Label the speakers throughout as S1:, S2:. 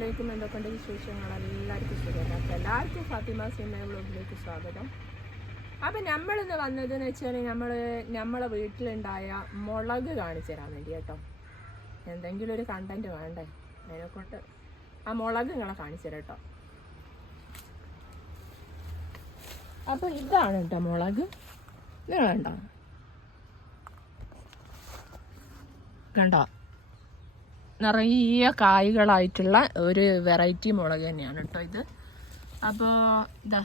S1: ലേക്കും എന്തൊക്കെയുണ്ട് വിശേഷങ്ങൾ? എല്ലാവർക്കും സുഖമാക്കാം എല്ലാവർക്കും ഫാത്തിമ സിനിമ ബ്ലോഗിലേക്ക് സ്വാഗതം. അപ്പം നമ്മളിന്ന് വന്നതെന്ന് വെച്ചാൽ നമ്മൾ നമ്മളെ വീട്ടിലുണ്ടായ മുളക് കാണിച്ചു തരാൻ വേണ്ടി കേട്ടോ. എന്തെങ്കിലും ഒരു കണ്ടന്റ് വേണ്ടേ? അതിനെക്കൊണ്ട് ആ മുളക് നിങ്ങളെ കാണിച്ചു തരാം കേട്ടോ. അപ്പം ഇതാണ് കേട്ടോ മുളക്. ഇത് കണ്ടോ? കണ്ടോ? നിറയെ കായ്കളായിട്ടുള്ള ഒരു വെറൈറ്റി മുളക് തന്നെയാണ് കേട്ടോ ഇത്. അപ്പോൾ ഇതാ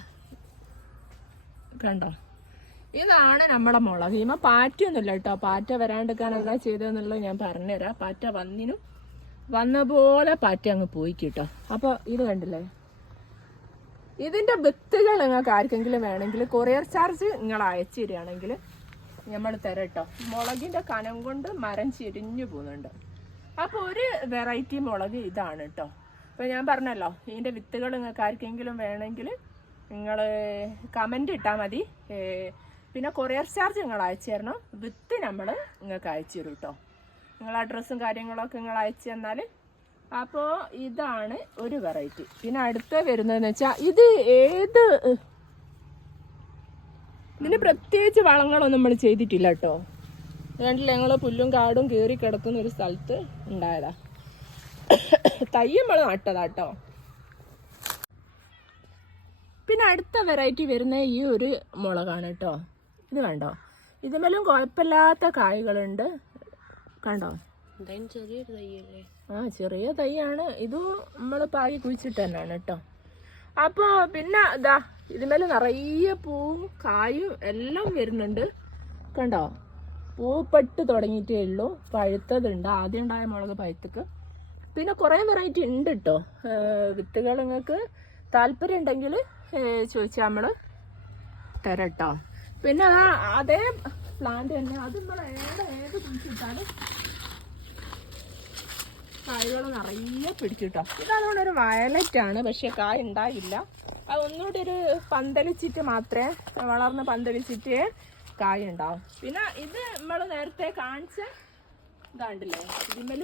S1: കണ്ടോ? ഇതാണ് നമ്മളെ മുളക്. ഇമ്മ പാറ്റൊന്നുമില്ല കേട്ടോ പാറ്റ വരാണ്ടിരിക്കാൻ ചെയ്തതെന്നുള്ളത് ഞാൻ പറഞ്ഞുതരാം. പാറ്റ വന്നിനും വന്ന പോലെ പാറ്റ അങ്ങ് പോയി കേട്ടോ അപ്പോൾ ഇത് കണ്ടില്ലേ? ഇതിന്റെ വിത്തുകൾ നിങ്ങൾക്ക് ആർക്കെങ്കിലും വേണമെങ്കിൽ കൊറിയർ ചാർജ് നിങ്ങൾ അയച്ചു തരികയാണെങ്കിൽ നമ്മൾ തരട്ടോ മുളകിന്റെ കനം കൊണ്ട് മരം ചെരിഞ്ഞു പോകുന്നുണ്ട്. അപ്പോൾ ഒരു വെറൈറ്റി മുളക് ഇതാണ് കേട്ടോ അപ്പോൾ ഞാൻ പറഞ്ഞല്ലോ ഇതിന്റെ വിത്തുകൾ നിങ്ങൾക്ക് ആർക്കെങ്കിലും വേണമെങ്കിൽ നിങ്ങൾ കമന്റ് ഇട്ടാൽ മതി. പിന്നെ കൊറിയർ ചാർജ് നിങ്ങൾ അയച്ചു തരണം. വിത്ത് നമ്മൾ നിങ്ങൾക്ക് അയച്ചു തരും കേട്ടോ നിങ്ങൾ അഡ്രസ്സും കാര്യങ്ങളൊക്കെ നിങ്ങൾ അയച്ചു തന്നാൽ അപ്പോൾ ഇതാണ് ഒരു വെറൈറ്റി പിന്നെ അടുത്ത വരുന്നതെന്ന് വെച്ചാൽ ഇത് ഏത് ഇതിന് പ്രത്യേകിച്ച് വളങ്ങളൊന്നും നമ്മൾ ചെയ്തിട്ടില്ല കേട്ടോ കണ്ടില്ല ഞങ്ങൾ പുല്ലും കാടും കീറി കിടക്കുന്ന ഒരു സ്ഥലത്ത് ഉണ്ടായതാ. തൈ നമ്മൾ നട്ടതാ കേട്ടോ പിന്നെ അടുത്ത വെറൈറ്റി വരുന്ന ഈ ഒരു മുളകാണ് കേട്ടോ ഇത് കണ്ടോ? ഇതുമേലും കുഴപ്പമില്ലാത്ത കായ്കളുണ്ട്. കണ്ടോ? ആ ചെറിയ തൈയാണ്. ഇതും നമ്മൾ പാകി കുഴിച്ചിട്ട് തന്നെയാണ് കേട്ടോ അപ്പോൾ പിന്നെ ഇതാ ഇതുമേലും നിറയെ പൂവും കായും എല്ലാം വരുന്നുണ്ട്. കണ്ടോ? പൂപ്പെട്ട് തുടങ്ങിയിട്ടേ ഉള്ളൂ. പഴുത്തതുണ്ട്. ആദ്യം ഉണ്ടായ മുളക് പഴുത്തക്ക്. പിന്നെ കുറേ വെറൈറ്റി ഉണ്ട് കേട്ടോ വിത്തുകൾ നിങ്ങൾക്ക് താല്പര്യം ഉണ്ടെങ്കിൽ ചോദിച്ചാൽ നമ്മൾ തരാം കേട്ടോ പിന്നെ ആ അതേ പ്ലാന്റ് തന്നെ. അത് നമ്മൾ ഏത് ഏത് കുഴിച്ചിട്ടാലും കായ്കൾ നിറയെ പിടിച്ചിട്ടോ ഇതാണ് ഒരു വയലറ്റ് ആണ്. പക്ഷെ കായ ഉണ്ടായില്ല. അത് ഒന്നുകൂടി ഒരു പന്തലിച്ചിട്ട് മാത്രമേ വളർന്ന് പന്തലിച്ചിട്ട് കായ ഉണ്ടാവും പിന്നെ ഇത് നമ്മൾ നേരത്തെ കാണിച്ച ഇതാണ്ടില്ലേ? ഇതിമേൽ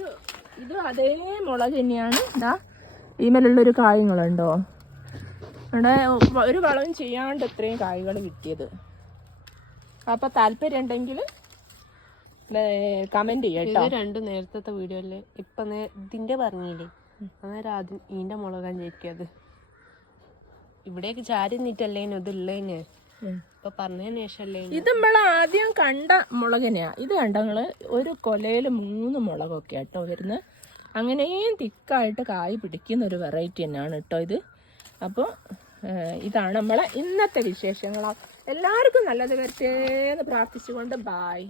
S1: ഇത് അതേ മുളക് തന്നെയാണ്. ഇതാ ഇതിമേലുള്ളൊരു കായങ്ങളുണ്ടോ? ഇവിടെ ഒരു വളവും ചെയ്യാണ്ട് ഇത്രയും കായ്കൾ കിട്ടിയത്. അപ്പോൾ താല്പര്യം ഉണ്ടെങ്കിൽ കമന്റ് ചെയ്യാം
S2: രണ്ട് നേരത്തെ വീഡിയോ അല്ലേ ഇപ്പൊ ഇതിന്റെ പറഞ്ഞില്ലേ? അന്നേരം ആദ്യം ഈന്റെ മുളകാൻ ചേക്കിയത്. ഇവിടേക്ക് ചാരി നിന്നിട്ടല്ലേനു ഇത് ഉള്ളേന്?
S1: ഉം. ഇത് നമ്മൾ ആദ്യം കണ്ട മുളകിനെയാ. ഇത് കണ്ട നിങ്ങൾ ഒരു കൊലയിൽ മൂന്ന് മുളകൊക്കെ കേട്ടോ വരുന്ന. അങ്ങനെയും തിക്കായിട്ട് കായ് പിടിക്കുന്ന ഒരു വെറൈറ്റി തന്നെയാണ് കേട്ടോ ഇത്. അപ്പോൾ ഇതാണ് നമ്മളെ ഇന്നത്തെ വിശേഷങ്ങൾ എല്ലാവർക്കും നല്ലത് വരട്ടേ എന്ന് പ്രാർത്ഥിച്ചുകൊണ്ട് ബായ്